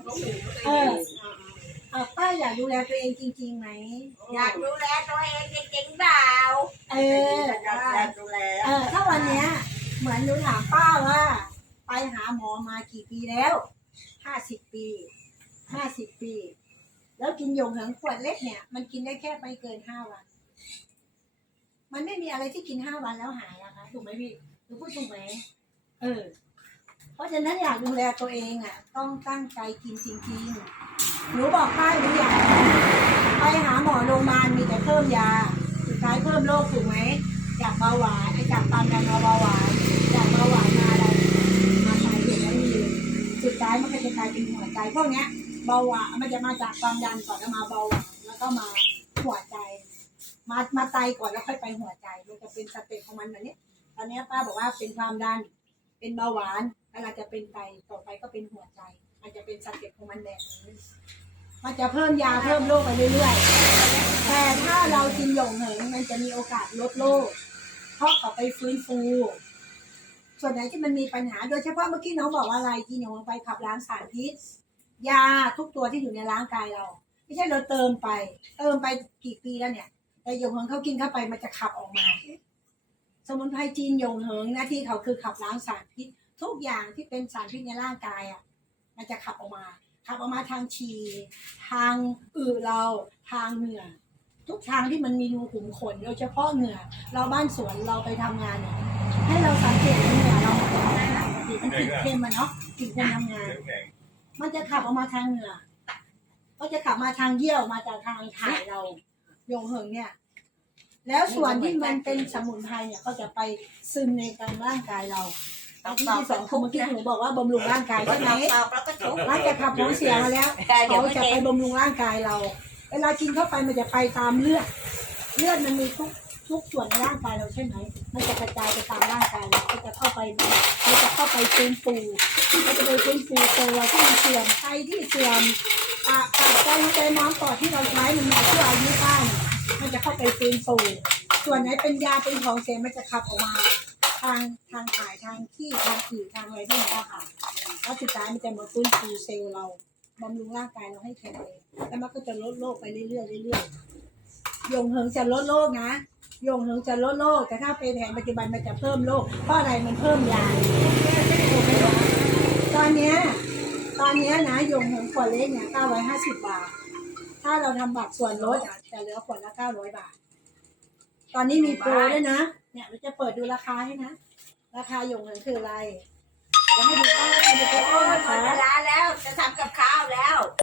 ำเขาหูเขาเอเออเออป้าอยากดูแลตัวเองจริงๆไหม อยากดูแลตัวเองจริงๆเปล่าเออ อยากอยากดูแลเออ ถ้าวันเนี้ย เหมือนหนูถามป้าว่า ไปหาหมอมากี่ปีแล้วห้าสิบปีห้าสิบปี แล้วกินยงเหิงขวดเล็กเนี่ย มันกินได้แค่ไม่เกินห้าวัน มันไม่มีอะไรที่กินห้าวันแล้วหายอะคะถูกไหมพี่หนูพูดถูกไหมเออเพ ราะฉะนั้นอยากดูแลตัวเองอะ ต้องตั้งใจกินจริงๆหนูบอกป้าหนูอยากไปหาหมอโรงพยาบาลมีแต่เพิ่มยา สุดท้ายเพิ่มโรคถูกไหมจากเบาหวานไอ้จากความดันมาเบาหวานจากเบาหวานมาอะไรมาไตเห็นแล้วมีสุดท้ายมันก็จะกลายเป็นหัวใจพวกเนี้ยเบาหวานมันจะมาจากความดันก่อนแล้วมาเบาหวานแล้วก็มาหัวใจ มามาไตก่อนแล้วค่อยไปหัวใจ มันจะเป็นสเต็ปของมันแบบนี้ตอนนี้ป้าบอกว่าเป็นความดัน เป็นเบาหวานแล้วอาจจะเป็นไตต่อไปก็เป็นหัวใจ อาจจะเป็นสเต็ปของมันแบบนี้มันจะเพิ่มยาเพิ่มโรคไปเรื่อยๆ แต่ถ้าเรากินหยงเหงมันจะมีโอกาสลดโรคเพราะเขาไปฟื้นฟู ส่วนไหนที่มันมีปัญหาโดยเฉพาะเมื่อกี้น้องบอกว่าอะไรกินหยงลงไปขับล้างสารพิษ ยาทุกตัวที่อยู่ในร่างกายเรา ไม่ใช่เราเติมไป เติมไปกี่ปีแล้วเนี่ย แต่หยงเหงเขากินเข้าไปมันจะขับออกมา มุนไพรจีนยงเหิงหน้าที่เขาคือขับล้างสารพิษ ทุกอย่างที่เป็นสารพิษในร่างกายอะมันจะขับออกมา ขับออกมาทางฉี่ทางอืดเราทางเหงื่อทุกทางที่มันมีรูขุมขนโดยเฉพาะเหงื่อ เราบ้านสวนเราไปทำงานเนี่ยให้เราสังเกตเหงื่อเราสีมันติดเค็มอะเนาะติดคนทำงาน มันจะขับออกมาทางเหงื่อก็จะขับมาทางเยี่ยวมาจากทางถ่ายเราโยงเหิงเนี่ย แล้วส่วนที่มันเป็นสมุนไพรเนี่ยก็จะไปซึมในการร่างกายเราอันที่ที่สองคือเมื่อกี้หนูบอกว่าบำรุงร่างกายก็ใช่ไหมตอบแล้วก็ทุกหลังจากขับของเสียมาแล้วเดี๋ยวเขาไม่จะเจ๊ไปบำรุงร่างกายเรา เวลากินเข้าไปมันจะไปตามเลือด เลือดมันมีทุกทุกส่วนในร่างกายเราใช่ไหม มันจะกระจายไปตามร่างกายเราก็จะเข้าไปมันจะเข้าไปฟื้นฟูมันจะไปฟื้นฟูเซลล์เราที่มันเสื่อมไตที่เสื่อมปากปากใจหัวใจน้ำปอดที่เราใช้มันมาเพื่ออายุบ้าน มันจะเข้าไปฟื้นฟูส่วนไหนเป็นยาเป็นของเสียมันจะขับออกมา ทางทางถ่ายทางขี้ทางอืดทางอะไรที่มันค่ะแล้วสุดท้ายมันจะมาฟื้นฟูเซลล์เราบำรุงร่างกายเราให้แข็งแรงแล้วมันก็จะลดโรคไปเรื่อยๆเรื่อยๆยงเหิงจะลดโรคนะยงเหิงจะลดโรคแต่ถ้าเป็นแผนปัจจุบันมันจะเพิ่มโรคเพราะอะไรมันเพิ่มยาตอนเนี้ยตอนเนี้ยนะยงเหิงขวดเล็กเนี่ย950บาท ถ้าเราทำบัตรส่วนลดอะจะเหลือขวดละ900บาท ตอนนี้มีโปรด้วยนะ เนี่ยเราจะเปิดดูราคาให้นะ ราคาหยงเหินคืออะไรจะให้ดูป้ายให้ดูโอ้ป้ายนะดเวคะลาแล้วจะทำกับข้าวแล้ว